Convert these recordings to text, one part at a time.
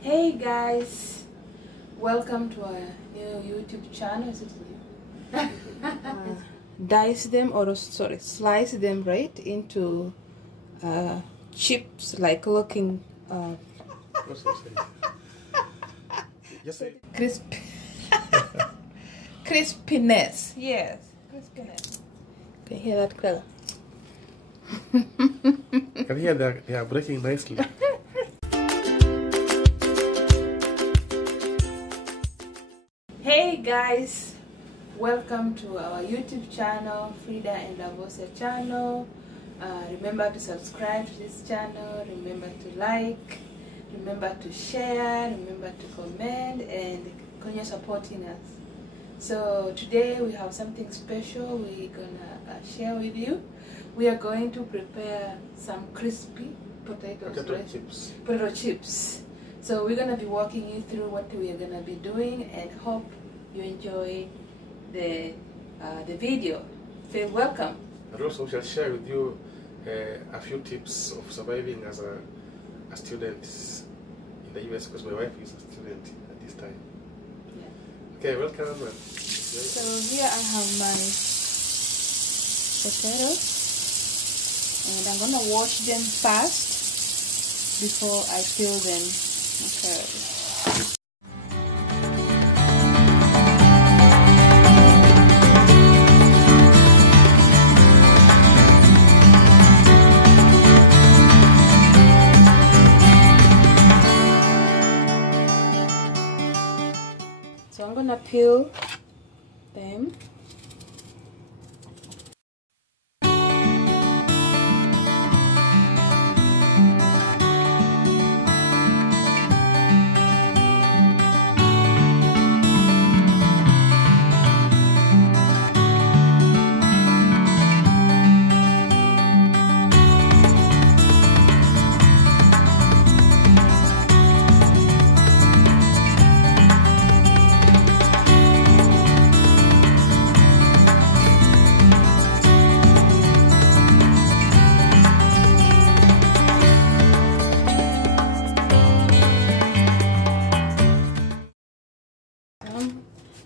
Hey guys, welcome to our new YouTube channel. Is it new? Dice them, or sorry, slice them right into chips, like looking crispy. Crispiness. Yes, crispiness. Can you hear that, Clara? I can hear they are breaking nicely. Hey guys, welcome to our YouTube channel, Frida and Avosia channel. Remember to subscribe to this channel, remember to like, remember to share, remember to comment, and continue supporting us. So today we have something special we're gonna share with you. We are going to prepare some crispy potato chips. So we're gonna be walking you through what we are gonna be doing, and hope you enjoy the video. Feel welcome. And also we shall share with you a few tips of surviving as a student in the US, because my wife is a student at this time. Yeah. Okay, welcome. And so here I have my potatoes, and I'm gonna wash them first before I peel them. Okay. So I'm gonna peel them.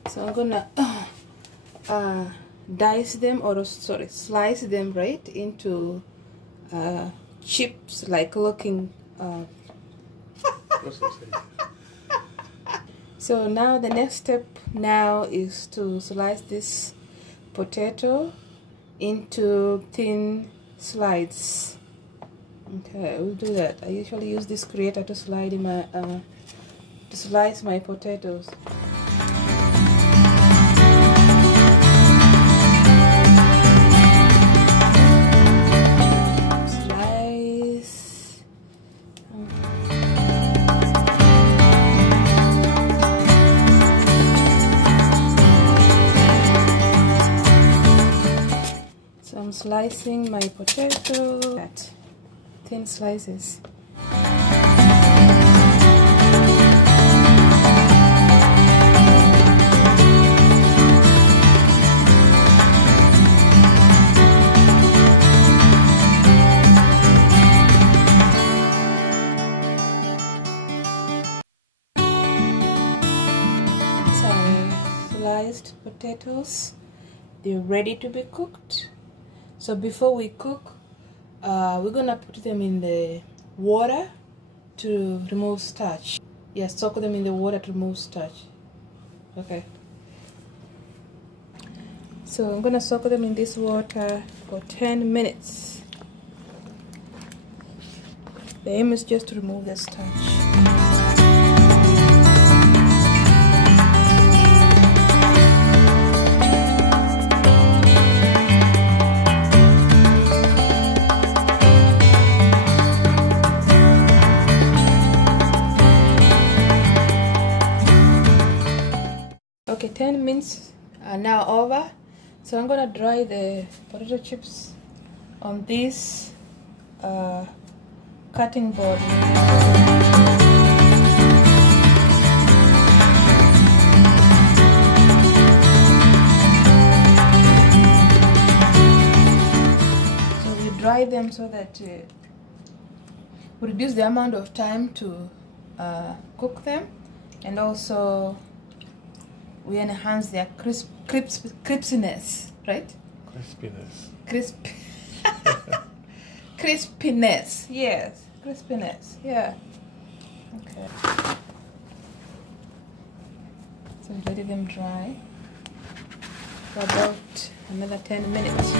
So I'm gonna dice them, or sorry, slice them right into chips, like looking. So now the next step now is to slice this potato into thin slides. Okay, we'll do that. I usually use this grater to slide in my to slice my potatoes. Slicing my potato at thin slices. Sliced potatoes, they're ready to be cooked. So before we cook, we're gonna put them in the water to remove starch. Yes, soak them in the water to remove starch. Okay. So I'm gonna soak them in this water for 10 minutes. The aim is just to remove the starch. Okay, 10 minutes are now over. So I'm gonna dry the potato chips on this cutting board. So we dry them so that we reduce the amount of time to cook them, and also we enhance their crispiness, right? Crispiness, yes, crispiness, yeah. Okay. So let them dry for about another 10 minutes.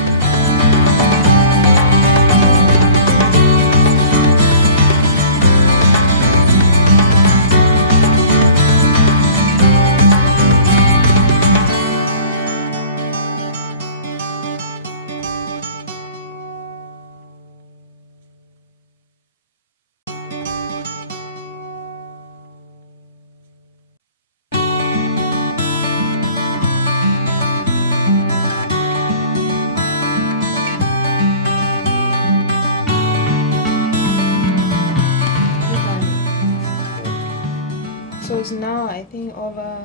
So it's now, I think, over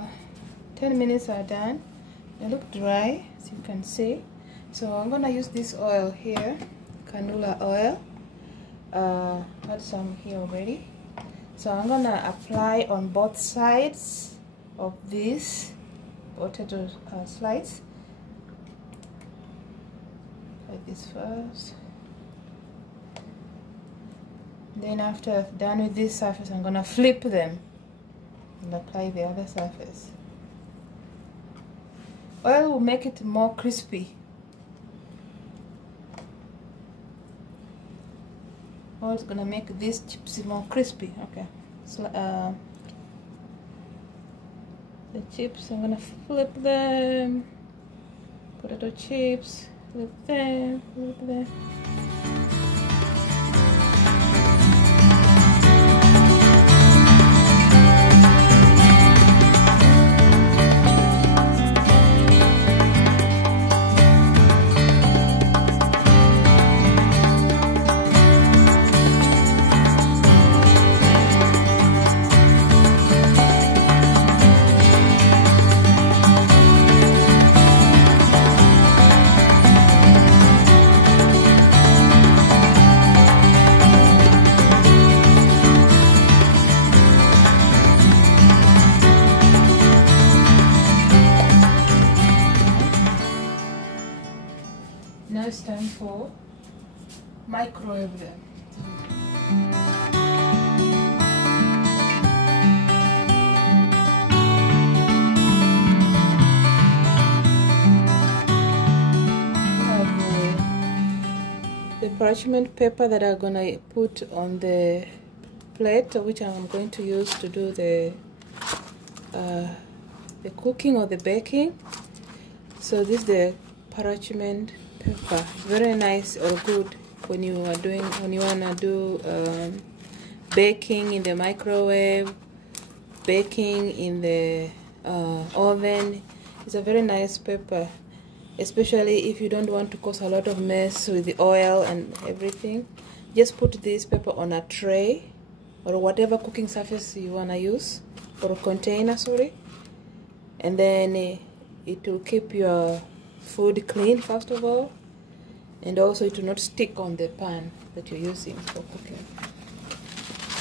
10 minutes are done. They look dry, as you can see. So I'm gonna use this oil here, canola oil. Had some here already. So I'm gonna apply on both sides of this potato slice. Like this first. Then after I've done with this surface, I'm gonna flip them and apply the other surface. Oil will make it more crispy. Oil is gonna make these chips more crispy. Okay. So the chips, I'm gonna flip them. Potato chips, flip them, flip them. Now it's time for microwave them. The parchment paper that I'm gonna put on the plate, which I'm going to use to do the cooking or the baking. So this is the parchment paper. Very nice or good when you wanna do baking in the microwave, baking in the oven. It's a very nice paper, especially if you don't want to cause a lot of mess with the oil and everything. Just put this paper on a tray or whatever cooking surface you wanna use, or a container, sorry, and then it will keep your food clean first of all, and also it will not stick on the pan that you're using for cooking.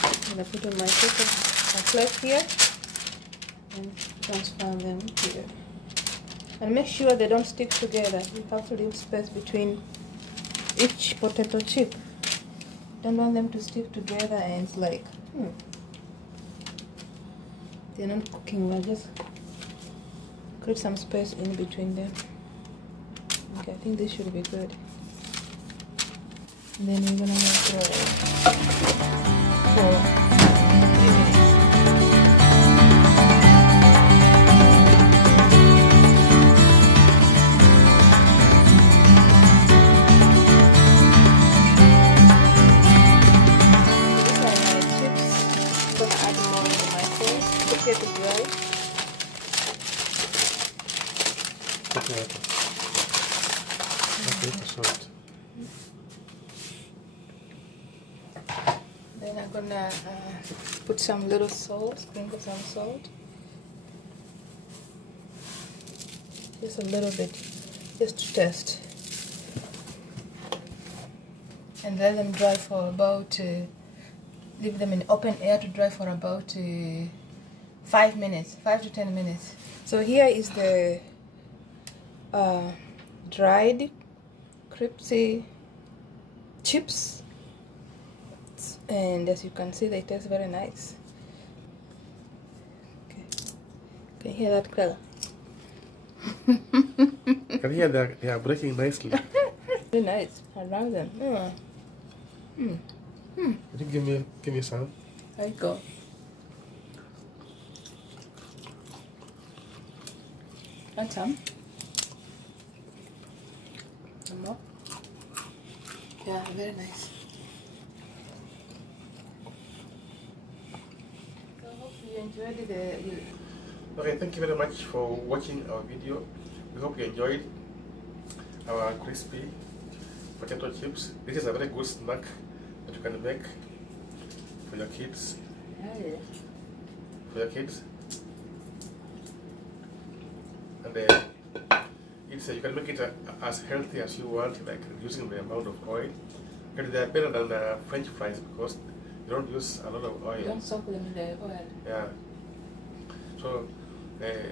I'm gonna put on my plate here and transfer them here. And make sure they don't stick together. You have to leave space between each potato chip. Don't want them to stick together and it's like, they're not cooking well. Just create some space in between them. Okay, I think this should be good. And then we're gonna microwave for 3 minutes. Then I'm gonna put some little salt, sprinkle some salt, just a little bit, just to test, and let them dry for about leave them in open air to dry for about 5 minutes, 5 to 10 minutes. So here is the dried crispy chips, and as you can see, they taste very nice. Okay. Can you hear that, Clara? Can you hear they are breaking nicely? Very nice. I love them. Can you give me some? There you go. Want some? Some more? Yeah, very nice. So I hope you enjoyed the Okay, thank you very much for watching our video. We hope you enjoyed our crispy potato chips. This is a very good snack that you can make for your kids. And you can make it as healthy as you want, like reducing the amount of oil. And they are better than French fries because you don't use a lot of oil. You don't soak them in the oil. Yeah. So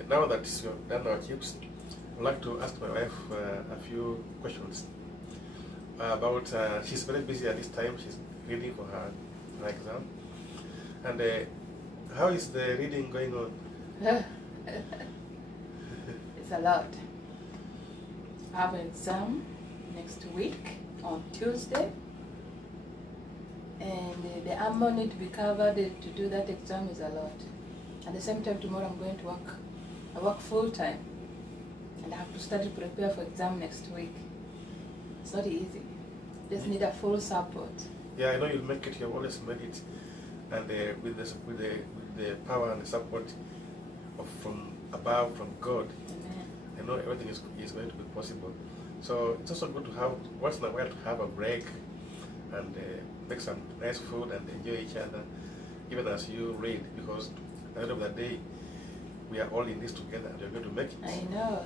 now that you've done our chips, I'd like to ask my wife a few questions about. She's very busy at this time. She's reading for her exam. And how is the reading going on? It's a lot. I have an exam next week on Tuesday, and the amount need to be covered to do that exam is a lot. At the same time, tomorrow I'm going to work. I work full time, and I have to start to prepare for exam next week. It's not easy. Just need a full support. Yeah, I know you'll make it. You've always made it, and with the power and the support from above, from God, Amen. I know everything is going to be possible. So it's also good to have once in a while to have a break and make some nice food and enjoy each other, even as you read, because at the end of the day, we are all in this together and we're going to make it. I know.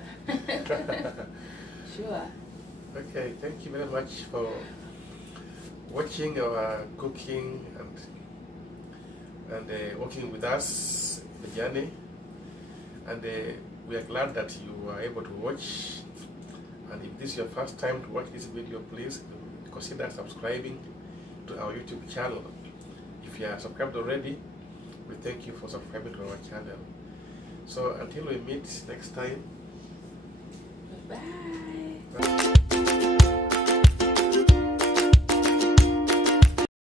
Sure. Okay, thank you very much for watching our cooking and working with us in the journey. And we are glad that you are able to watch. And if this is your first time to watch this video, please consider subscribing to our YouTube channel. If you are subscribed already, we thank you for subscribing to our channel. So until we meet next time, Bye.